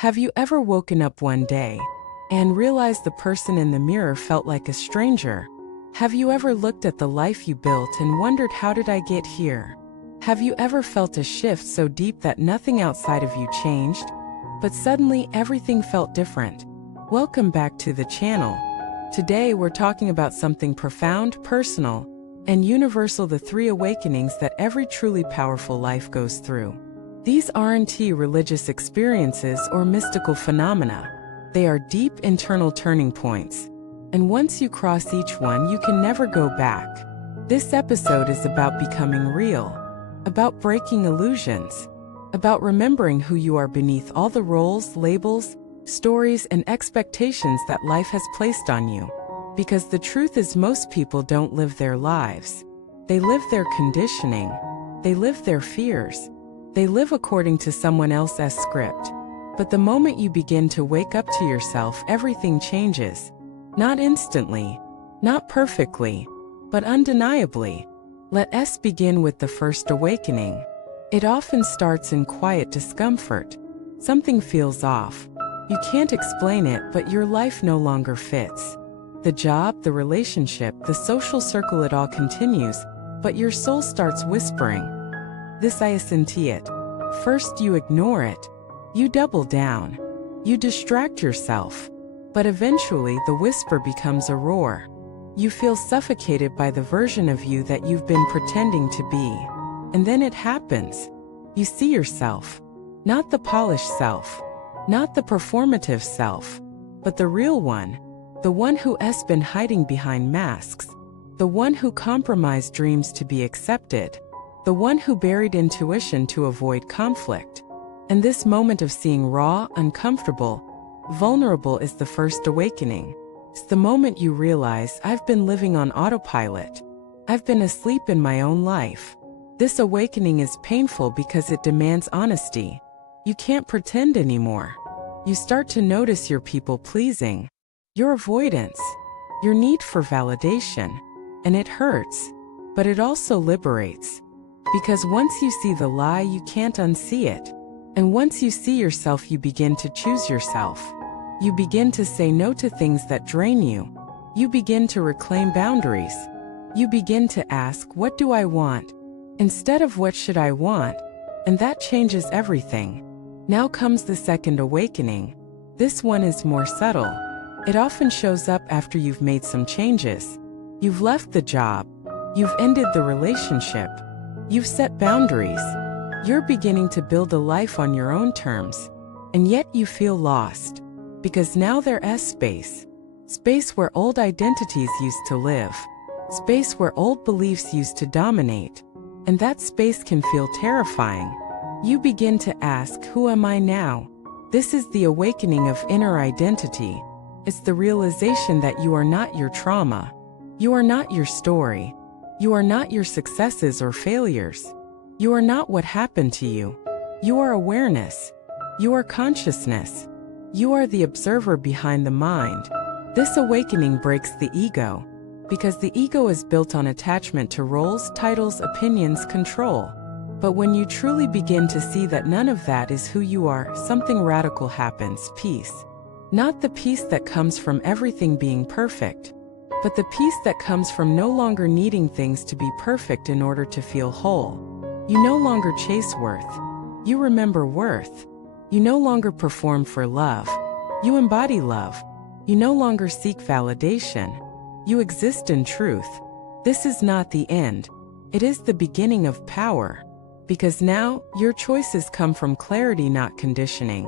Have you ever woken up one day and realized the person in the mirror felt like a stranger? Have you ever looked at the life you built and wondered, how did I get here? Have you ever felt a shift so deep that nothing outside of you changed, but suddenly everything felt different? Welcome back to the channel. Today we're talking about something profound, personal, and universal: the three awakenings that every truly powerful life goes through. These aren't religious experiences or mystical phenomena. They are deep internal turning points. And once you cross each one, you can never go back. This episode is about becoming real, about breaking illusions, about remembering who you are beneath all the roles, labels, stories, and expectations that life has placed on you. Because the truth is, most people don't live their lives. They live their conditioning. They live their fears. They live according to someone else's script. But the moment you begin to wake up to yourself, everything changes. Not instantly, not perfectly, but undeniably. Let us begin with the first awakening. It often starts in quiet discomfort. Something feels off. You can't explain it, but your life no longer fits. The job, the relationship, the social circle, it all continues, but your soul starts whispering, "This isn't it." First you ignore it. You double down. You distract yourself. But eventually the whisper becomes a roar. You feel suffocated by the version of you that you've been pretending to be. And then it happens. You see yourself. Not the polished self. Not the performative self. But the real one. The one who has been hiding behind masks. The one who compromised dreams to be accepted. The one who buried intuition to avoid conflict. And this moment of seeing raw, uncomfortable, vulnerable is the first awakening. It's the moment you realize, I've been living on autopilot. I've been asleep in my own life. This awakening is painful because it demands honesty. You can't pretend anymore. You start to notice your people-pleasing, your avoidance, your need for validation. And it hurts, but it also liberates. Because once you see the lie, you can't unsee it. And once you see yourself, you begin to choose yourself. You begin to say no to things that drain you. You begin to reclaim boundaries. You begin to ask, what do I want? Instead of what should I want? And that changes everything. Now comes the second awakening. This one is more subtle. It often shows up after you've made some changes. You've left the job. You've ended the relationship. You've set boundaries. You're beginning to build a life on your own terms. And yet you feel lost. Because now there is space. Space where old identities used to live. Space where old beliefs used to dominate. And that space can feel terrifying. You begin to ask, who am I now? This is the awakening of inner identity. It's the realization that you are not your trauma. You are not your story. You are not your successes or failures. You are not what happened to you. You are awareness. You are consciousness. You are the observer behind the mind. This awakening breaks the ego, because the ego is built on attachment to roles, titles, opinions, control. But when you truly begin to see that none of that is who you are, something radical happens: peace. Not the peace that comes from everything being perfect, but the peace that comes from no longer needing things to be perfect in order to feel whole. You no longer chase worth. You remember worth. You no longer perform for love. You embody love. You no longer seek validation. You exist in truth. This is not the end. It is the beginning of power. Because now, your choices come from clarity, not conditioning.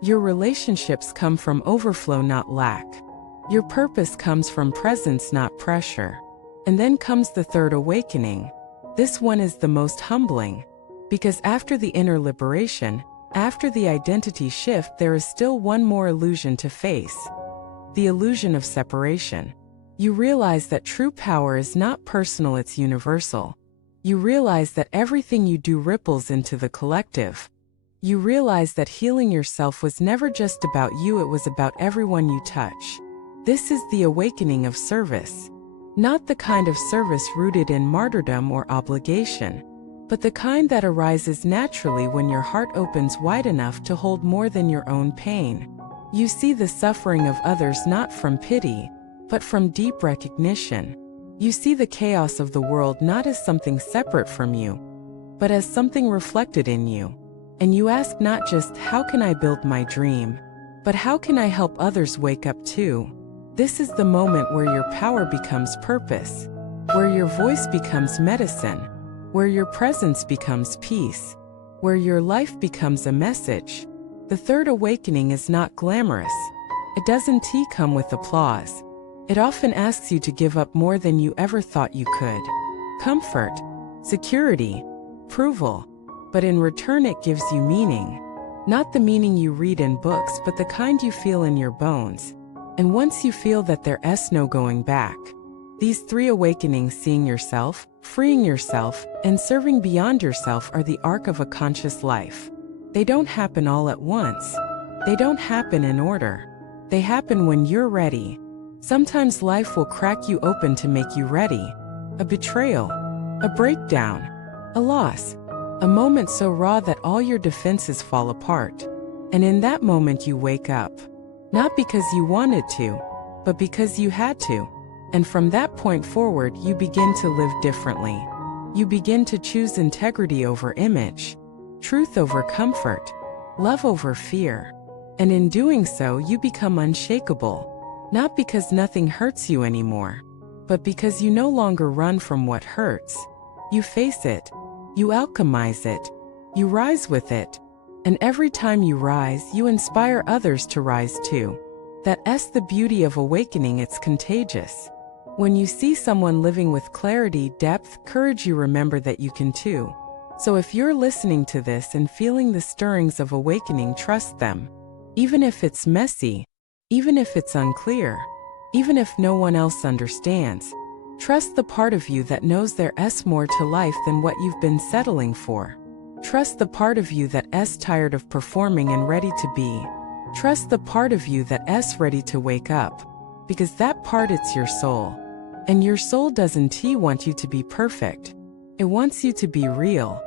Your relationships come from overflow, not lack. Your purpose comes from presence, not pressure. And then comes the third awakening. This one is the most humbling. Because after the inner liberation, after the identity shift, there is still one more illusion to face. The illusion of separation. You realize that true power is not personal, it's universal. You realize that everything you do ripples into the collective. You realize that healing yourself was never just about you, it was about everyone you touch. This is the awakening of service. Not the kind of service rooted in martyrdom or obligation, but the kind that arises naturally when your heart opens wide enough to hold more than your own pain. You see the suffering of others not from pity, but from deep recognition. You see the chaos of the world not as something separate from you, but as something reflected in you. And you ask not just, how can I build my dream, but how can I help others wake up too? This is the moment where your power becomes purpose, where your voice becomes medicine, where your presence becomes peace, where your life becomes a message. The third awakening is not glamorous. It doesn't come with applause. It often asks you to give up more than you ever thought you could. Comfort, security, approval. But in return it gives you meaning. Not the meaning you read in books, but the kind you feel in your bones. And once you feel that there's no going back. These three awakenings, seeing yourself, freeing yourself, and serving beyond yourself, are the arc of a conscious life. They don't happen all at once. They don't happen in order. They happen when you're ready. Sometimes life will crack you open to make you ready. A betrayal, a breakdown, a loss, a moment so raw that all your defenses fall apart. And in that moment you wake up. Not because you wanted to, but because you had to. And from that point forward, you begin to live differently. You begin to choose integrity over image, truth over comfort, love over fear. And in doing so, you become unshakable. Not because nothing hurts you anymore, but because you no longer run from what hurts. You face it, you alchemize it, you rise with it. And every time you rise, you inspire others to rise too. That's the beauty of awakening, it's contagious. When you see someone living with clarity, depth, courage, you remember that you can too. So if you're listening to this and feeling the stirrings of awakening, trust them. Even if it's messy, even if it's unclear, even if no one else understands, trust the part of you that knows there's more to life than what you've been settling for. Trust the part of you that's tired of performing and ready to be. Trust the part of you that's ready to wake up. Because that part, it's your soul. And your soul doesn't want you to be perfect. It wants you to be real,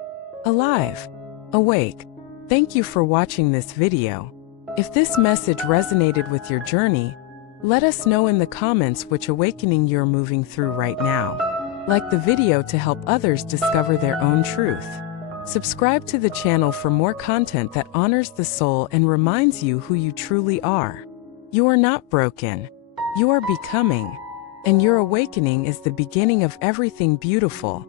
alive, awake. Thank you for watching this video. If this message resonated with your journey, let us know in the comments which awakening you're moving through right now. Like the video to help others discover their own truth. Subscribe to the channel for more content that honors the soul and reminds you who you truly are. You are not broken. You are becoming. And your awakening is the beginning of everything beautiful.